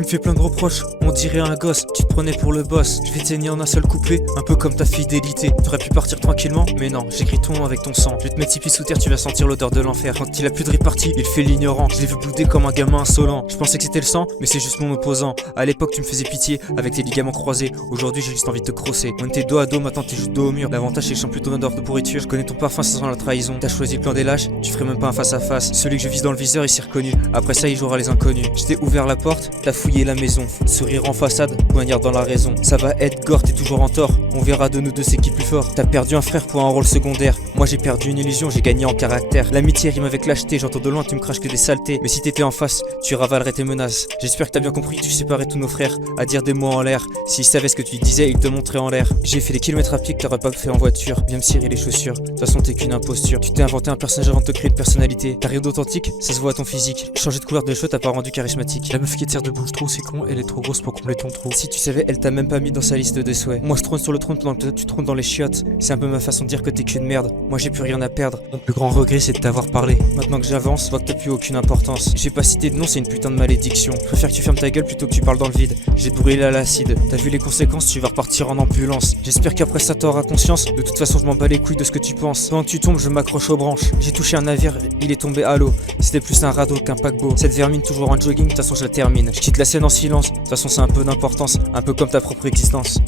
Tu me fais plein de reproches, on dirait un gosse. Tu te prenais pour le boss, je vais t'aigner en un seul couplet, un peu comme ta fidélité. T'aurais pu partir tranquillement, mais non, j'écris ton nom avec ton sang. Je vais te mettre 6 pieds sous terre, tu vas sentir l'odeur de l'enfer. Quand il a plus de répartie, il fait l'ignorant. Je l'ai vu bouder comme un gamin insolent. Je pensais que c'était le sang, mais c'est juste mon opposant. À l'époque, tu me faisais pitié avec tes ligaments croisés. Aujourd'hui, j'ai juste envie de te crosser. On était dos à dos, maintenant t'es juste dos au mur. L'avantage, c'est que je sens plutôt d'odeur de pourriture. Je connais ton parfum, ça sent la trahison. T'as choisi le plan des lâches, tu ferais même pas un face à face. Celui que je vise dans le viseur, il s'est reconnu. Après ça, il jouera les inconnus. Je t'ai ouvert la porte, t'as fouillé la maison. Sourire en façade, poignard dans la raison. Ça va être gore, t'es toujours en tort. On verra de nous deux c'est qui plus fort. T'as perdu un frère pour un rôle secondaire. Moi j'ai perdu une illusion, j'ai gagné en caractère. L'amitié rime avec lâcheté, j'entends de loin tu me craches que des saletés. Mais si t'étais en face, tu ravalerais tes menaces. J'espère que t'as bien compris, tu séparais tous nos frères. À dire des mots en l'air, s'ils savaient ce que tu disais, ils te montraient en l'air. J'ai fait des kilomètres à pied que t'aurais pas fait en voiture. Viens me cirer les chaussures, de toute façon t'es qu'une imposture. Tu t'es inventé un personnage avant de te créer une personnalité. T'as rien d'authentique, ça se voit à ton physique. Changer de couleur de cheveux t'as pas rendu charismatique. La meuf qui te sert de bouche trop c'est con, elle est trop grosse pour combler ton trou. Si tu savais, elle t'a même pas mis dans sa liste de souhaits. Moi je trône sur le trône pendant que toi tu trônes dans les chiottes. C'est un peu ma façon de dire que t'es qu'une merde. Moi j'ai plus rien à perdre. Mon plus grand regret c'est de t'avoir parlé. Maintenant que j'avance, je vois que t'as plus aucune importance. J'ai pas cité de nom, c'est une putain de malédiction. Je préfère que tu fermes ta gueule plutôt que tu parles dans le vide. J'ai brûlé à l'acide. T'as vu les conséquences, tu vas repartir en ambulance. J'espère qu'après ça t'auras conscience. De toute façon je m'en bats les couilles de ce que tu penses. Pendant que tu tombes, je m'accroche aux branches. J'ai touché un navire, il est tombé à l'eau. C'était plus un radeau qu'un paquebot. Cette vermine toujours en jogging, de toute façon je la termine. Je quitte la scène en silence. De toute façon c'est un peu d'importance, un peu comme ta propre existence.